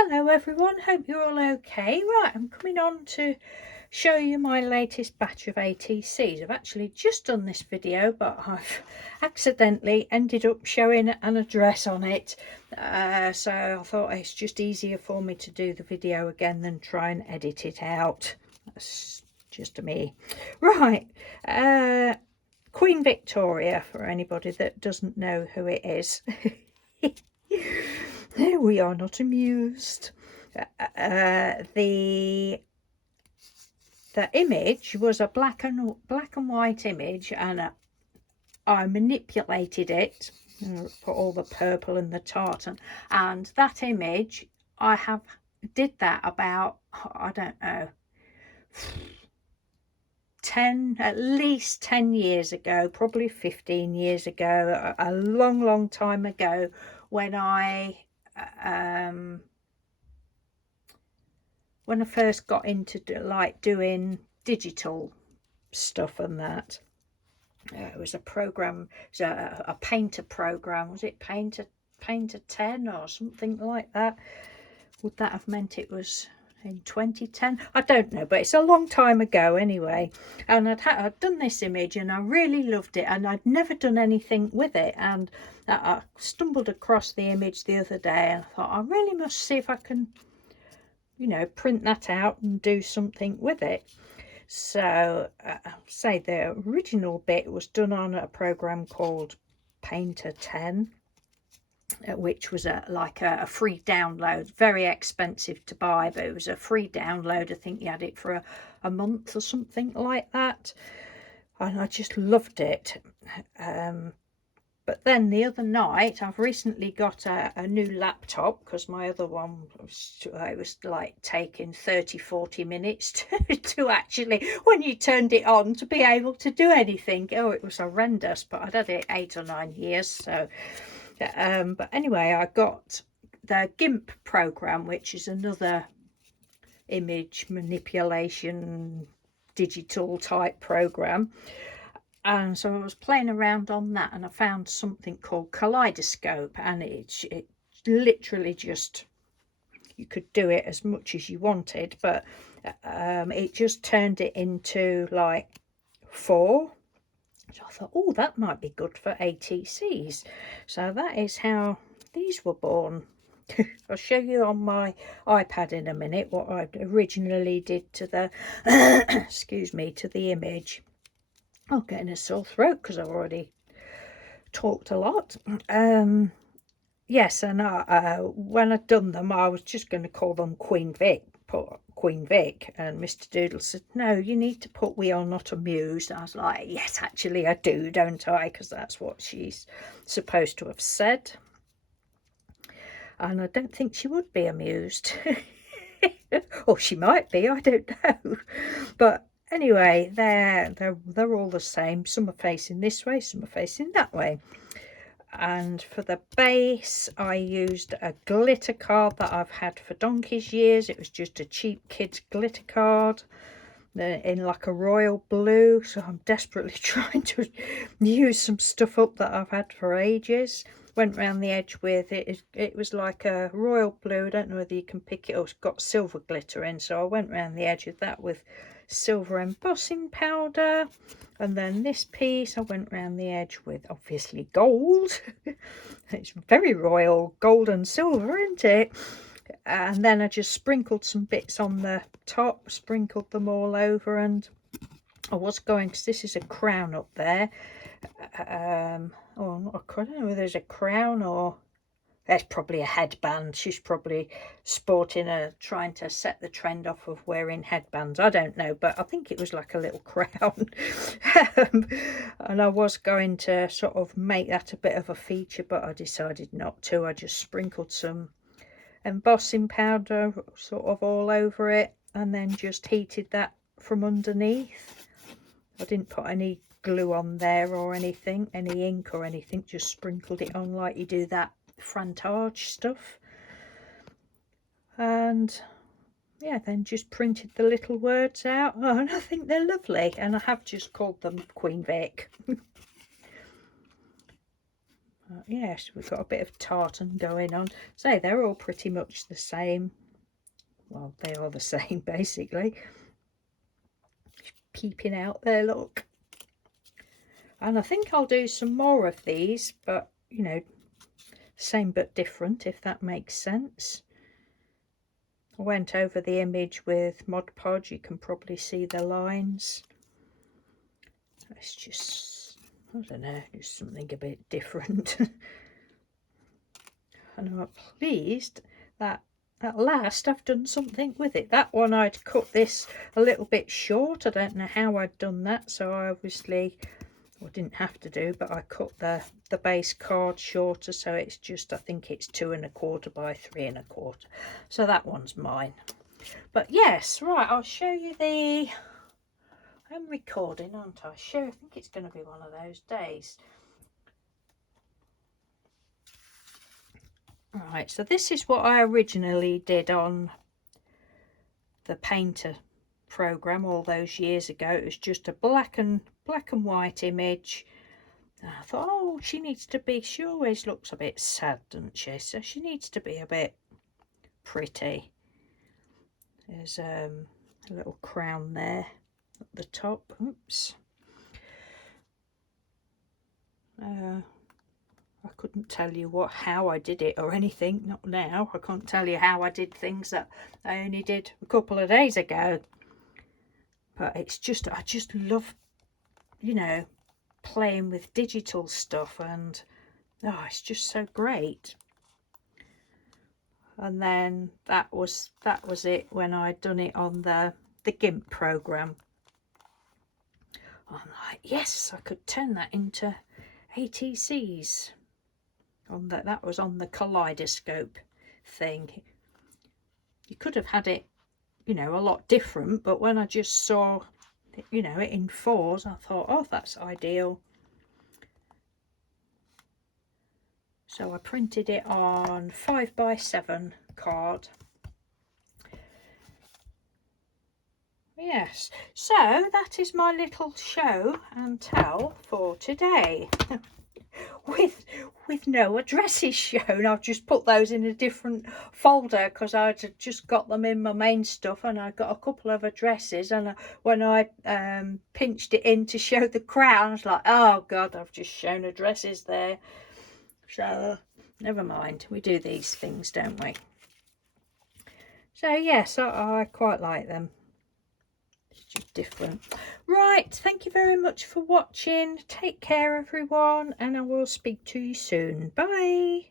Hello everyone, hope you're all okay. Right, I'm coming on to show you my latest batch of ATCs. I've actually just done this video, but I've accidentally ended up showing an address on it. So I thought it's just easier for me to do the video again than try and edit it out. That's just me. Right, Queen Victoria, for anybody that doesn't know who it is. We are not amused. The image was a black and white image, and I manipulated it, put all the purple and the tartan, and that image I did that about, I don't know, at least 10 years ago, probably 15 years ago, a long time ago, when I first got into doing digital stuff and that. It was a program, it was a painter program. Was it Painter 10 or something like that? Would that have meant it was in 2010? I don't know, but it's a long time ago anyway. And I'd done this image and I really loved it, and I'd never done anything with it, and I stumbled across the image the other day and I thought I really must see if I can, you know, print that out and do something with it. So say the original bit was done on a program called Painter 10, which was like a free download, very expensive to buy, but it was a free download. I think you had it for a month or something like that, and I just loved it. But then the other night, I've recently got a new laptop, because my other one was, it was like taking 30-40 minutes to actually, when you turned it on, to be able to do anything. Oh, it was horrendous, but I'd had it 8 or 9 years. So but anyway, I got the GIMP program, which is another image manipulation digital type program. And so I was playing around on that, and I found something called Kaleidoscope, and it literally just, you could do it as much as you wanted, but it just turned it into like 4. So I thought, oh, that might be good for ATCs. So that is how these were born. I'll show you on my iPad in a minute what I originally did to the excuse me, to the image. I'm getting a sore throat because I've already talked a lot. Yes, and when I'd done them, I was just going to call them Queen Vic, and Mr. Doodle said, no, you need to put "we are not amused." I was like, yes, actually I do, don't I? Because that's what she's supposed to have said. And I don't think she would be amused. Or she might be, I don't know. But anyway, they're all the same. Some are facing this way, some are facing that way. And for the base, I used a glitter card that I've had for donkey's years. It was just a cheap kids glitter card in like a royal blue. So I'm desperately trying to use some stuff up that I've had for ages. Went round the edge with it. It was like a royal blue. I don't know whether you can pick it up. It's got silver glitter in. So I went round the edge of that with silver embossing powder. And then this piece I went round the edge with obviously gold. It's very royal, gold and silver, isn't it? And then I just sprinkled some bits on the top, sprinkled them all over, and I was going, because this is a crown up there. Oh, not a crown. I don't know whether there's a crown or there's probably a headband. She's probably sporting trying to set the trend off of wearing headbands. I don't know, but I think it was like a little crown. And I was going to sort of make that a bit of a feature, but I decided not to. I just sprinkled some embossing powder sort of all over it, and then just heated that from underneath. I didn't put any glue on there or anything, any ink or anything, just sprinkled it on like you do that frantage stuff. And yeah, then just printed the little words out. Oh, and I think they're lovely, and I have just called them Queen Vic. Yes, we've got a bit of tartan going on. So they're all pretty much the same. Well, they are the same basically. Peeping out there, look. And I think I'll do some more of these, but you know, same but different, if that makes sense. I went over the image with Mod Podge. You can probably see the lines. It's just, I don't know, just something a bit different. And I'm pleased that at last I've done something with it. That one I'd cut this a little bit short. I don't know how I'd done that, so I obviously, well, didn't have to do, but I cut the base card shorter, so it's just, I think it's 2 1/4 by 3 1/4. So that one's mine. But yes, right, I'll show you the, I'm recording, aren't I? Sure, I think it's going to be one of those days. Right, so this is what I originally did on the Painter program all those years ago. It was just a black and white image. And I thought, oh, she needs to be, she always looks a bit sad, doesn't she? So she needs to be a bit pretty. There's a little crown there at the top. Oops. I couldn't tell you how I did it or anything, not now. I can't tell you how I did things that I only did a couple of days ago. But it's just, I just love, you know, playing with digital stuff, and oh, it's just so great. And then that was it when I'd done it on the GIMP program. I'm like, yes, I could turn that into ATCs. On that was on the kaleidoscope thing. You could have had it, you know, a lot different, but when I just saw, you know, it in 4s, I thought, oh, that's ideal. So I printed it on 5x7 card. Yes, so that is my little show and tell for today. with no addresses shown. I've just put those in a different folder because I'd just got them in my main stuff, and I got a couple of addresses, and when I pinched it in to show the crown, I was like, oh god, I've just shown addresses there. So never mind, we do these things, don't we? So yes, I quite like them. It's just different. Right, thank you very much for watching. Take care everyone, and I will speak to you soon. Bye.